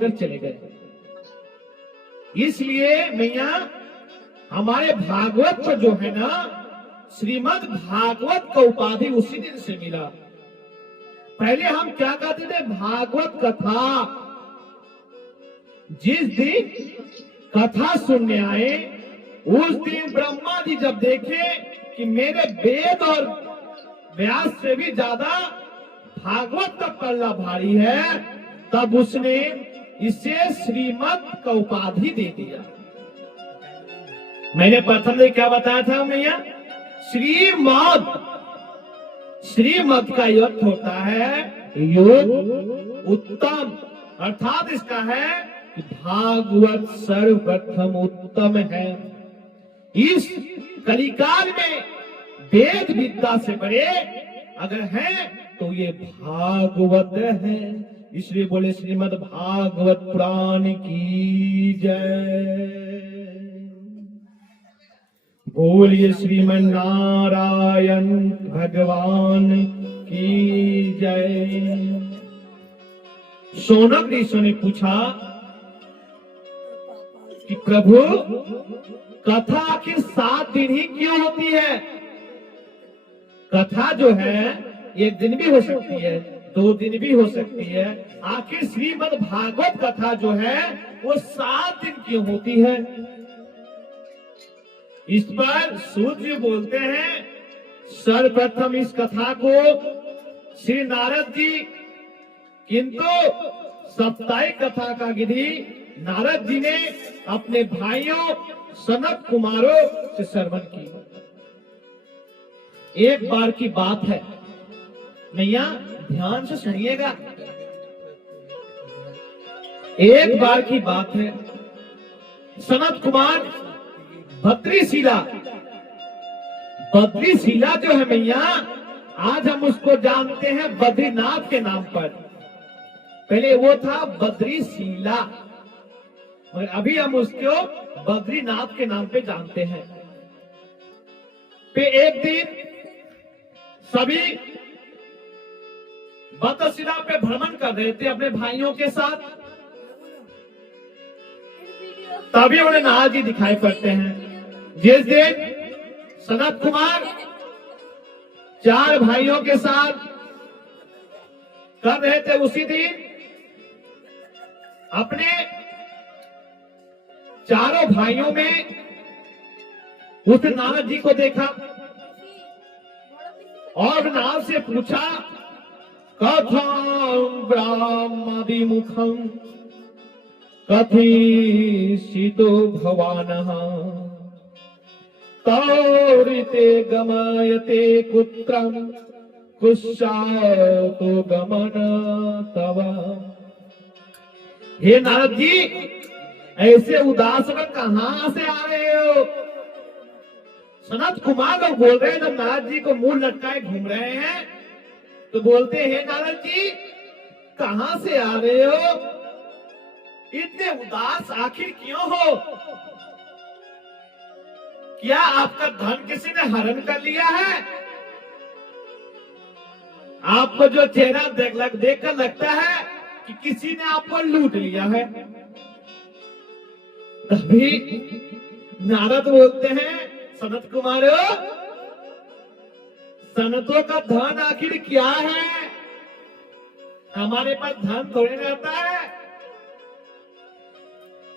देकर चले गए। इसलिए मैया हमारे भागवत को जो है ना, श्रीमद् भागवत का उपाधि उसी दिन से मिला। पहले हम क्या कहते थे? भागवत कथा। जिस दिन कथा सुनने आए उस दिन ब्रह्मा जी जब देखे कि मेरे वेद और व्यास से भी ज्यादा भागवत का पल्ला भारी है, तब उसने इसे श्रीमद् का उपाधि दे दिया। मैंने प्रथम में क्या बताया था मैया? श्रीमद्, श्रीमद् का अर्थ होता है योग उत्तम, अर्थात इसका है कि भागवत सर्वप्रथम उत्तम है। इस कलिकाल में वेद विद्या से बड़े अगर है तो ये भागवत है। इसलिए बोले श्रीमद् भागवत पुराण की जय। बोलिए श्रीमन नारायण भगवान की जय। शौनक ऋषि ने पूछा कि प्रभु कथा आखिर 7 दिन ही क्यों होती है? कथा जो है 1 दिन भी हो सकती है, 2 दिन भी हो सकती है, आखिर श्रीमद् भागवत कथा जो है वो 7 दिन क्यों होती है? इस पर सूर्य बोलते हैं, सर्वप्रथम इस कथा को श्री नारद जी, किंतु साप्ताहिक कथा का विधि नारद जी ने अपने भाइयों सनत कुमारों से श्रवण की। एक बार की बात है मैया, ध्यान से सुनिएगा। एक बार की बात है, सनत कुमार बद्रीशिला, बद्रीशिला जो है मैया, आज हम उसको जानते हैं बद्रीनाथ के नाम पर। पहले वो था बद्रीशिला, मगर अभी हम उसको बद्रीनाथ के नाम पे जानते हैं। पे एक दिन सभी बद्रीशिला पे भ्रमण कर रहे थे अपने भाइयों के साथ, तभी उन्हें नारद जी दिखाई पड़ते हैं। जिस दिन सनत कुमार 4 भाइयों के साथ कर रहे थे, उसी दिन अपने चारों भाइयों में उस नारद जी को देखा और नारद से पूछा, कथं ब्रह्मादिमुखं कथयिषितो भवानः तौरिते गमयते कुत्रं कुस्यातो गमन तव। हे नारद जी, ऐसे उदास में कहां से आ रहे हो? सनत कुमार लोग बोल रहे हैं, जब नारद जी को मुंह लटकाए घूम रहे हैं तो बोलते हैं, नारद जी कहां से आ रहे हो? इतने उदास आखिर क्यों हो? क्या आपका धन किसी ने हरण कर लिया है? आपको जो चेहरा देखकर लगता है कि किसी ने आपको लूट लिया है। तभी नारद बोलते हैं, सनत कुमारो, सनतों का धन आखिर क्या है? हमारे पास धन थोड़ी रहता है।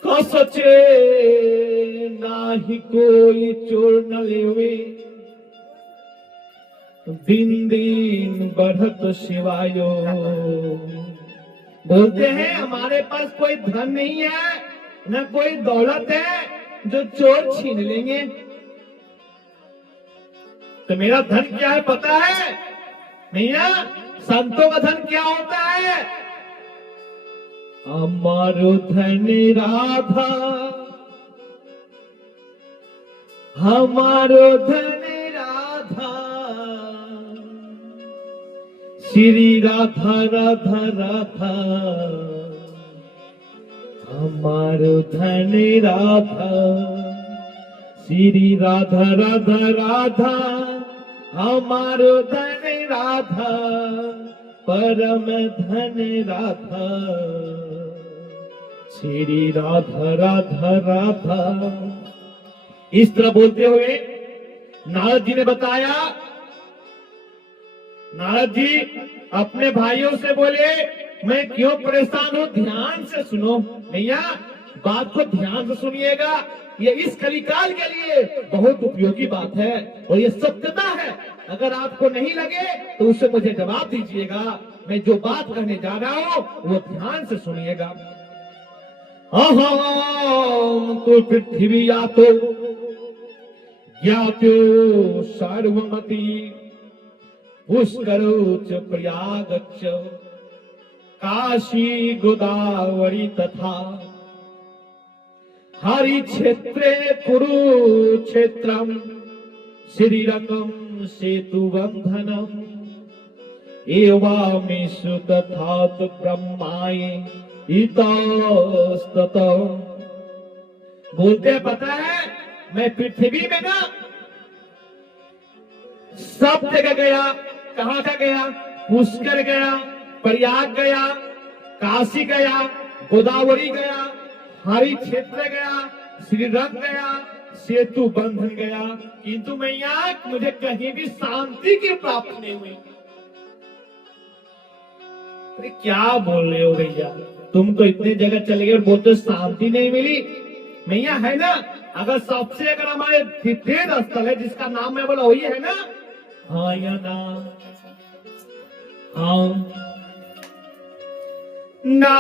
कसचे नाही कोई चोर न लेवे, दिन दिन बढ़त शिवायो। बोलते हैं हमारे पास कोई धन नहीं है, न कोई दौलत है जो चोर छीन लेंगे। तो मेरा धन क्या है पता है भैया? संतों का धन क्या होता है? हमारो धन राधा, हमारो धन राधा, श्री राधा राधा राधा, हमारो धन राधा, श्री राधा राधा राधा, हमारो धन राधा, परम धन राधा। श्री राधा राधा राधा। इस तरह बोलते हुए नारद जी ने बताया। नारद जी अपने भाइयों से बोले, मैं क्यों परेशान हूं, ध्यान से सुनो भैया, बात को ध्यान से सुनिएगा। ये इस कलिकाल के लिए बहुत उपयोगी बात है और ये सत्यता है। अगर आपको नहीं लगे तो उससे मुझे जवाब दीजिएगा। मैं जो बात कहने जा रहा हूं वो ध्यान से सुनिएगा। अहम तो पृथ्वी या तो ज्ञातो सर्वमति पुष्करोच प्रयागच्च काशी गोदावरी तथा हरि क्षेत्रे कुरुक्षेत्रम श्रीरंगम सेतु बंधनम एवामिषु तथा तो ब्रह्माय इतस्तत। बोलते पता है, मैं पृथ्वी में ना सब जगह गया। कहां का गया? पुष्कर गया, प्रयाग गया, काशी गया, गोदावरी गया, हरि क्षेत्र गया, श्रीरंग गया, सेतु बंधन गया, किंतु मैया मुझे कहीं भी शांति की प्राप्ति नहीं हुई। अरे क्या बोल रहे हो भैया, तुम तो इतने जगह चले गए और बोलते शांति नहीं मिली। मैया है ना, अगर सबसे अगर हमारे तीर्थ स्थल है जिसका नाम मैं बोला वही है ना, हाँ या ना? हाँ। ना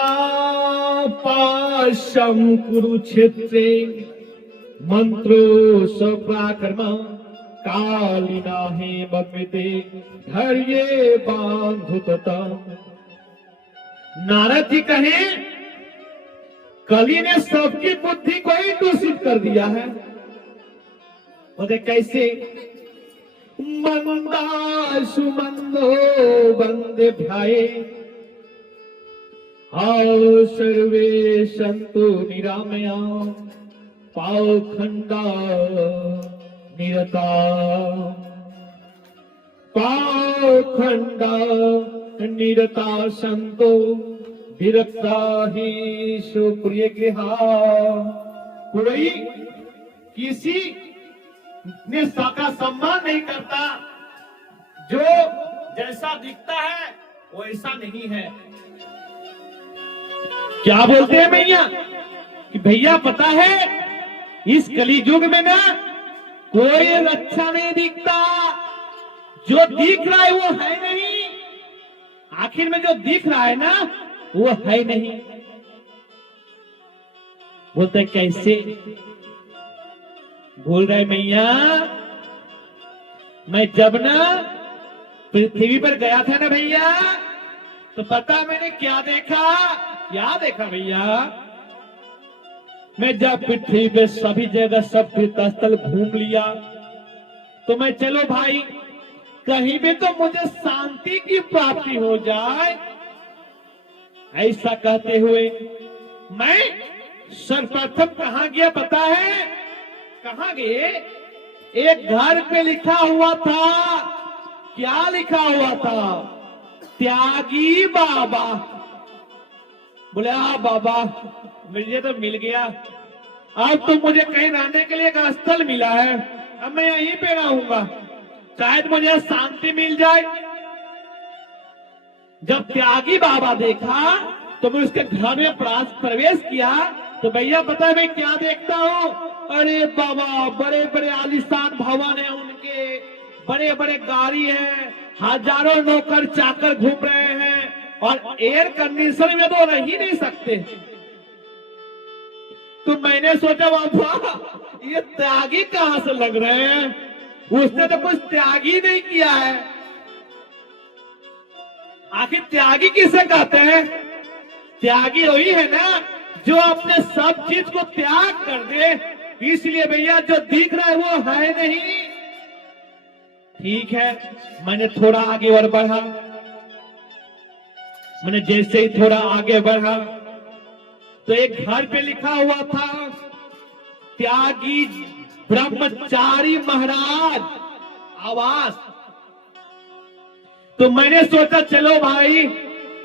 पाशम कुरुक्षेत्रे मंत्रो सप्राकर्म कालिना हे बग्मिते धैर्ये बांधुतता। नारद जी कहे, कली ने सबकी बुद्धि को ही दूषित कर दिया है। बोले कैसे? मंदासु मंदो बंदे भाई आओ सर्वे संतो निरामया पाखंडा निरता पाखंडा निरता संतो विरक्ता ही सुप्रिय गृहा। कोई किसी ने का सम्मान नहीं करता, जो जैसा दिखता है वो ऐसा नहीं है। क्या बोलते हैं भैया कि भैया पता है इस कलियुग में ना कोई अच्छा नहीं दिखता, जो दिख रहा है वो है नहीं। आखिर में जो दिख रहा है ना वो है नहीं। बोलते कैसे? बोल रहे मैया, मैं जब ना पृथ्वी पर गया था ना भैया, तो पता मैंने क्या देखा? क्या देखा भैया? मैं जब पृथ्वी पे सभी जगह सब तीर्थस्थल घूम लिया, तो मैं चलो भाई कहीं भी तो मुझे शांति की प्राप्ति हो जाए, ऐसा कहते हुए मैं सर्वप्रथम कहां गया पता है? कहां गए? एक घर पे लिखा हुआ था। क्या लिखा हुआ था? त्यागी बाबा। बोले हाँ बाबा मुझे तो मिल गया, अब तो मुझे कहीं रहने के लिए एक स्थल मिला है, अब मैं यहीं पे रहूंगा, शायद मुझे शांति मिल जाए। जब त्यागी बाबा देखा तो मैं उसके घर में प्रवेश किया, तो भैया पता है मैं क्या देखता हूँ? अरे बाबा बड़े बड़े आलीशान भवन है उनके, बड़े बड़े गाड़ी है, हजारों नौकर चाकर घूम रहे हैं, और एयर कंडीशन में तो रह ही नहीं सकते। तो मैंने सोचा बाबा ये त्यागी कहां से लग रहे हैं, उसने तो कुछ त्याग ही नहीं किया है। आखिर त्यागी किसे कहते हैं? त्यागी वही है ना जो अपने सब चीज को त्याग कर दे। इसलिए भैया जो दिख रहा है वो है नहीं। ठीक है, मैंने थोड़ा आगे और बढ़ा। मैंने जैसे ही थोड़ा आगे बढ़ा तो एक घर पे लिखा हुआ था त्यागी ब्रह्मचारी महाराज आवास। तो मैंने सोचा चलो भाई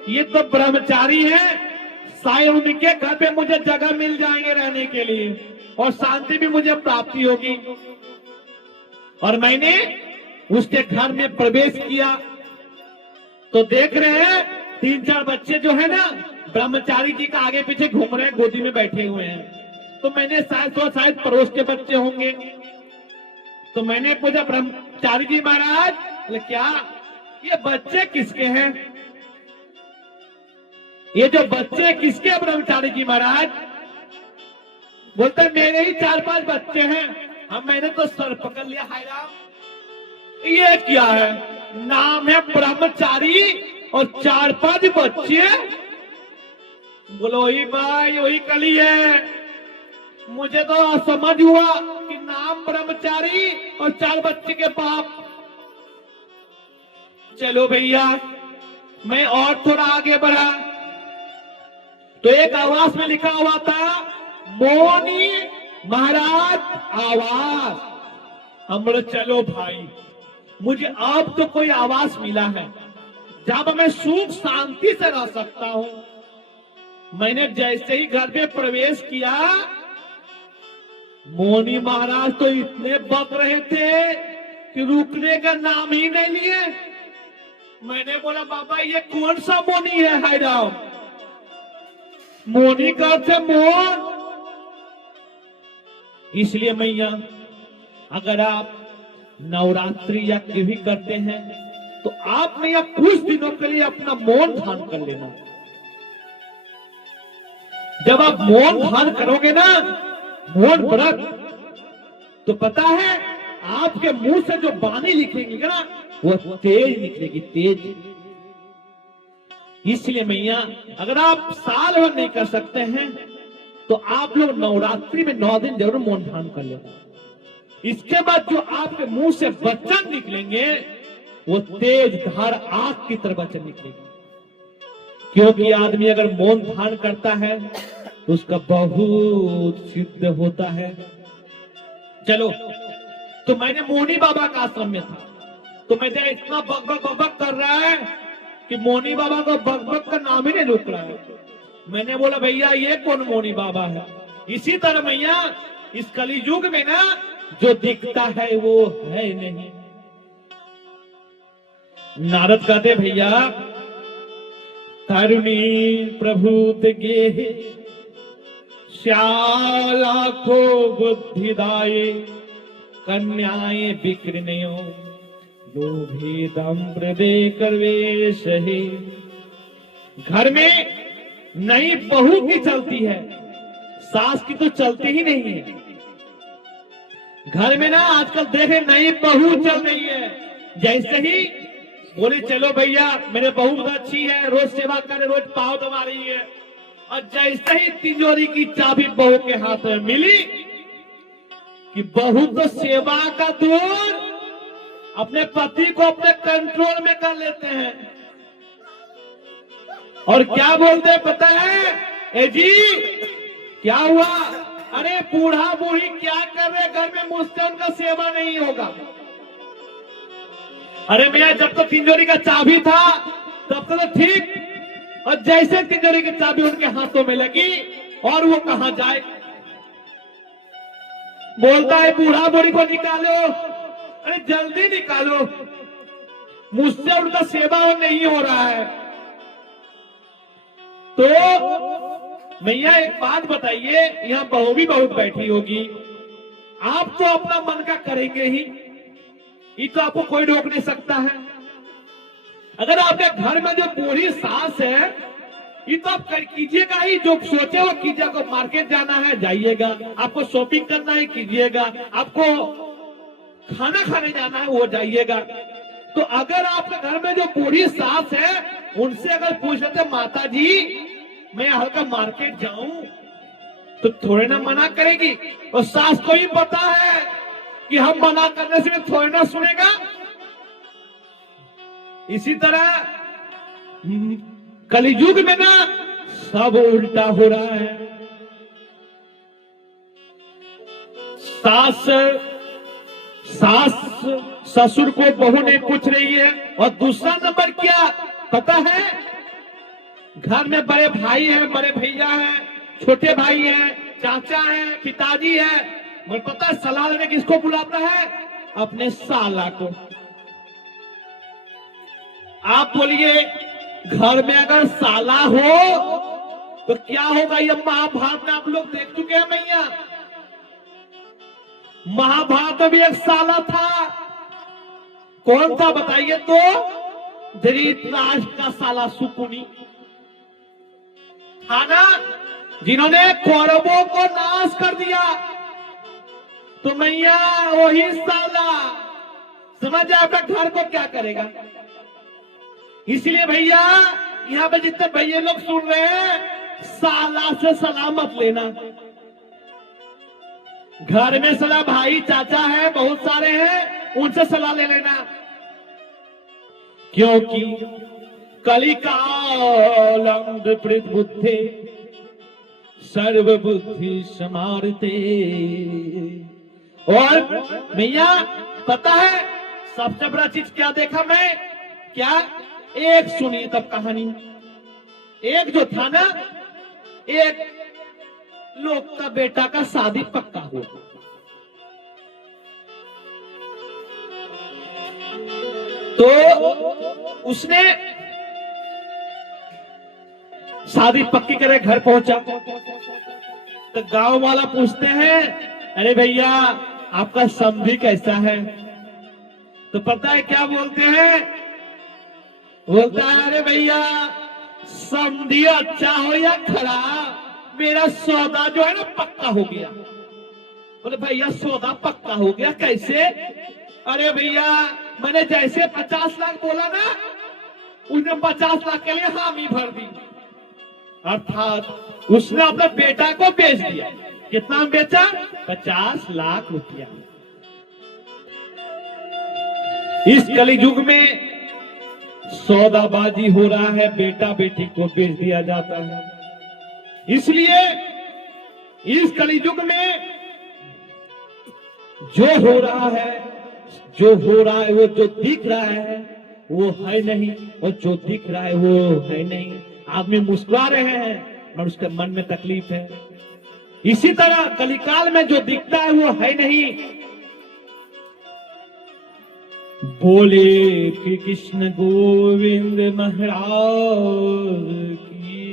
ये तो ब्रह्मचारी है, शायद उनके घर पे मुझे जगह मिल जाएंगे रहने के लिए और शांति भी मुझे प्राप्ति होगी। और मैंने उसके घर में प्रवेश किया तो देख रहे हैं 3-4 बच्चे जो है ना ब्रह्मचारी जी का आगे पीछे घूम रहे हैं, गोदी में बैठे हुए हैं। तो मैंने शायद पड़ोस के बच्चे होंगे। तो मैंने पूछा ब्रह्मचारी जी महाराज, बोले क्या ये बच्चे किसके हैं? ये जो बच्चे किसके हैं ब्रह्मचारी जी महाराज? बोलते मेरे ही 4-5 बच्चे हैं। हम मैंने तो सर पकड़ लिया, हाय राम ये क्या है? नाम है ब्रह्मचारी और 4-5 बच्चे। बोलो वही भाई वही कली है। मुझे तो समझ हुआ कि नाम ब्रह्मचारी और 4 बच्चे के बाप। चलो भैया मैं और थोड़ा आगे बढ़ा तो एक आवास में लिखा हुआ था मौनी महाराज आवास। हम बोले चलो भाई मुझे अब तो कोई आवास मिला है जहां मैं सुख शांति से रह सकता हूं। मैंने जैसे ही घर में प्रवेश किया मौनी महाराज तो इतने बक रहे थे कि रुकने का नाम ही नहीं लिए। मैंने बोला बाबा ये कौन सा मौनी है? हाय राम, मौनी का अर्थ है मौन। इसलिए मैया अगर आप नवरात्रि या भी करते हैं तो आप मैया कुछ दिनों के लिए अपना मौन धारण कर लेना। जब आप मौन धारण करोगे ना, मौन व्रत, तो पता है आपके मुंह से जो वाणी निकलेगी ना वो तेज निकलेगी, तेज। इसलिए मैया अगर आप साल भर नहीं कर सकते हैं तो आप लोग नवरात्रि में 9 दिन जरूर मौन धारण कर लेना। इसके बाद जो आपके मुंह से वचन निकलेंगे वो तेज धार आग की तरह वचन निकलेंगे। क्योंकि आदमी अगर मौन धारण करता है तो उसका बहुत सिद्ध होता है। चलो तो मैंने मौनी बाबा का आश्रम में था तो मैं इतना बक कर रहा है कि मौनी बाबा को बक का नाम ही नहीं रुक रहा है। मैंने बोला भैया ये कौन मौनी बाबा है? इसी तरह भैया इस कलियुग में ना जो दिखता है वो है नहीं। नारद कहते भैया तरुणी प्रभुत गे श्याला को बुद्धिदाये कन्याए विकृणयो लोभी दम्प्रदे करवे सहे। घर में नई बहू की चलती है, सास की तो चलती ही नहीं है। घर में ना आजकल देखे नई बहू चल रही है। जैसे ही बोले चलो भैया मेरे बहू बहुत अच्छी है, रोज सेवा करे, रोज पाँव दबा रही है, और जैसे ही तिजोरी की चाबी बहू के हाथ में मिली कि बहू तो सेवा का दूर अपने पति को अपने कंट्रोल में कर लेते हैं। और क्या बोलते हैं पता है? ए जी क्या हुआ? अरे बूढ़ा बूढ़ी क्या कर रहे घर में, मुझसे उनका सेवा नहीं होगा। अरे भैया जब तो तिजोरी का चाबी था तब तो ठीक, और जैसे तिजोरी की चाबी उनके हाथों में लगी और वो कहां जाए। बोलता है बूढ़ा बूढ़ी को निकालो। अरे जल्दी निकालो, मुझसे उनका सेवा नहीं हो रहा है। तो भैया एक बात बताइए, यहां बहू भी बहुत बैठी होगी, आप तो अपना मन का करेंगे ही, ये तो आपको कोई रोक नहीं सकता है। अगर आपके घर में जो बूढ़ी सास है ये तो आप कर कीजिएगा ही, जो सोचे वो कीजिए। आपको मार्केट जाना है जाइएगा, आपको शॉपिंग करना है कीजिएगा, आपको खाना खाने जाना है वो जाइएगा। तो अगर आपके घर में जो बूढ़ी सास है उनसे अगर पूछ लेते माता जी मैं हल्का मार्केट जाऊं तो थोड़े ना मना करेगी। और सास को ही पता है कि हम मना करने से थोड़े ना सुनेगा। इसी तरह कलियुग में ना सब उल्टा हो रहा है। सास ससुर को बहू नहीं पूछ रही है। और दूसरा नंबर क्या पता है? घर में बड़े भाई हैं, बड़े भैया हैं, छोटे भाई हैं, चाचा हैं, पिताजी हैं, मुझे पता है सलाह लेने किसको बुलाता है? अपने साला को। आप बोलिए घर में अगर साला हो तो क्या होगा? ये महाभारत में आप लोग देख चुके हैं मैया। महाभारत में भी एक साला था। कौन था बताइए तो? धृतराष्ट्र का साला शकुनी था ना, जिन्होंने कौरवों को नाश कर दिया। तो मैया वही साला समझ जाए अपने घर को क्या करेगा। इसलिए भैया यहाँ पे जितने भैया लोग सुन रहे हैं, साला से सलाह मत लेना। घर में सलाह भाई चाचा है, बहुत सारे हैं, उनसे सलाह ले लेना। क्योंकि कलिकालं विपरीत बुद्धि सर्वबुद्धि समारते। और भैया पता है सबसे बड़ा चीज क्या देखा मैं? क्या? एक सुनिए तब कहानी। एक जो था ना, एक लोग का बेटा का शादी पक्का हुआ। तो उसने शादी पक्की करे घर पहुंचा तो गांव वाला पूछते हैं, अरे भैया आपका समधी कैसा है? तो पता है क्या बोलते हैं? बोलता है अरे भैया समधी अच्छा हो या खराब, मेरा सौदा जो है ना पक्का हो गया। बोले भैया सौदा पक्का हो गया कैसे? अरे भैया मैंने जैसे 50 लाख बोला ना, उसने 50 लाख के लिए हामी भर दी। अर्थात उसने अपने बेटा को बेच दिया। कितना बेचा? 50 लाख रुपया। इस कलियुग में सौदाबाजी हो रहा है, बेटा बेटी को बेच दिया जाता है। इसलिए इस कलियुग में जो हो रहा है वो जो दिख रहा है वो है नहीं, और जो दिख रहा है वो है नहीं। आदमी मुस्कुरा रहे हैं और उसके मन में तकलीफ है। इसी तरह कलिकाल में जो दिखता है वो है नहीं। बोले कि कृष्ण गोविंद महाराज की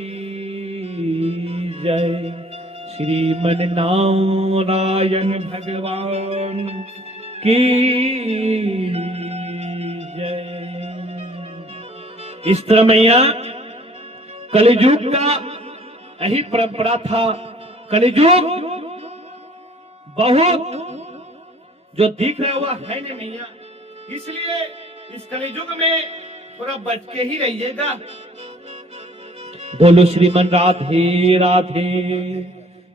जय, श्रीमन नारायण भगवान की जय। इस तरह मैया कलियुग का यही परंपरा था। कलियुग बहुत जो दिख रहा हुआ है नहीं मैया, इसलिए इस कलियुग में थोड़ा बच के ही रहिएगा। बोलो श्रीमन राधे राधे,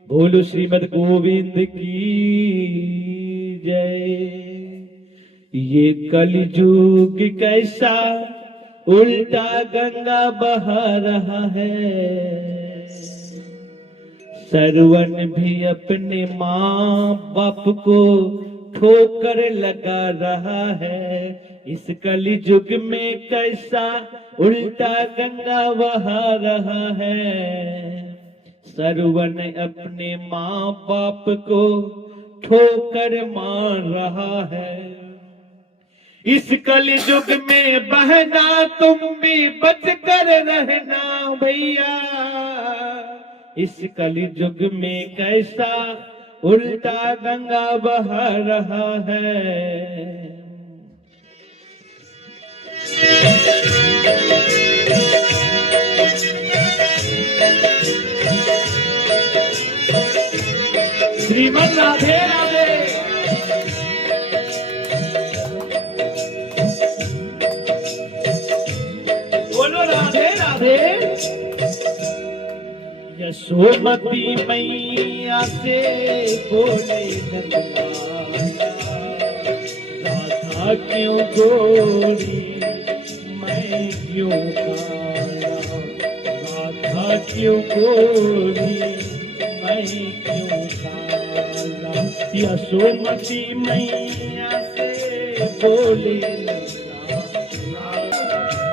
बोलो श्रीमद गोविंद की जय। ये कलियुग कैसा उल्टा गंगा बहा रहा है, सरवन भी अपने माँ बाप को ठोकर लगा रहा है। इस कलियुग में कैसा उल्टा गंगा बहा रहा है, सरवन अपने माँ बाप को ठोकर मार रहा है। इस कलियुग में बहना तुम भी बच कर रहना भैया, इस कलियुग में कैसा उल्टा गंगा बहा रहा है। श्रीमन राधे राधे। बोलो राधे राधे। यशोमती मैया से बोले नंदलाला, राधा क्यों गोरी मैं क्यों काला, राधा क्यों गोरी मैं क्यों काला। यशोमती मैया से बोले नंदलाला,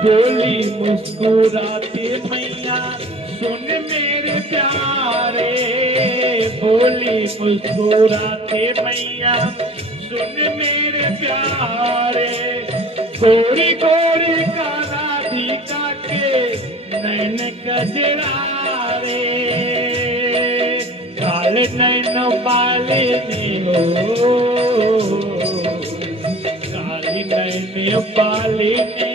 बोली मुस्कुराते मैया सुन मेरे प्यारे, बोली मुस्कुराते मैया, सुन मेरे प्यारे, गोरी गोरी काला धिका के नैन कजरारे, काले नैन बालिनी हो, काली नैन बालिनी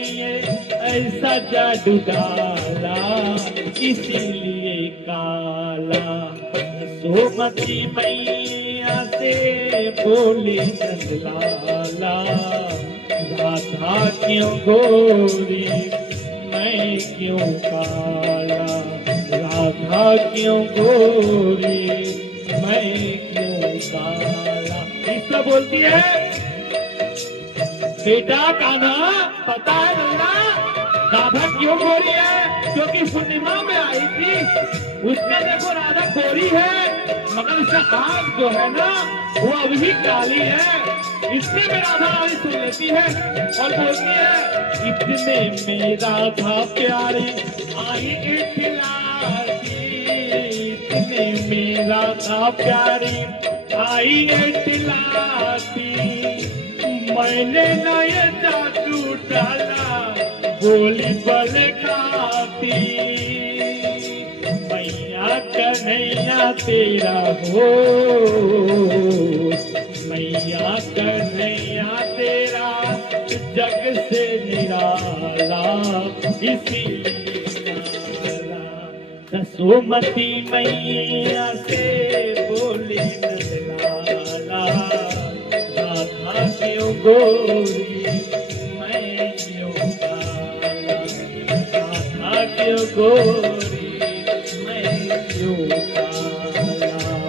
ऐसा जादू डाला इसीलिए काला। सोमती मैया से बोले नंदलाला, राधा क्यों गोरी मैं क्यों काला, राधा क्यों गोरी मैं क्यों काला। इसका बोलती है बेटा कान्हा पता है नंदा राधा क्यों गोरी है, क्योंकि पूर्णिमा में आई थी, उसमें देखो राधा गोरी है मगर उसका आंख जो है ना वो अभी काली है, इसमें में राधा रानी सुन लेती है और बोलती है इतने में राधा प्यारी आई इठलाती, इतने में राधा प्यारी आई इठलाती, मैंने नया जादू डाला बोली बल खाती, मैया कन्हैया तेरा हो, मैया कन्हैया तेरा जग से निराला इसीलिए दसोमती मैया से बोली नंदलाला, राधा क्यों गोरी मैं क्यों काला, राधा क्यों गोरी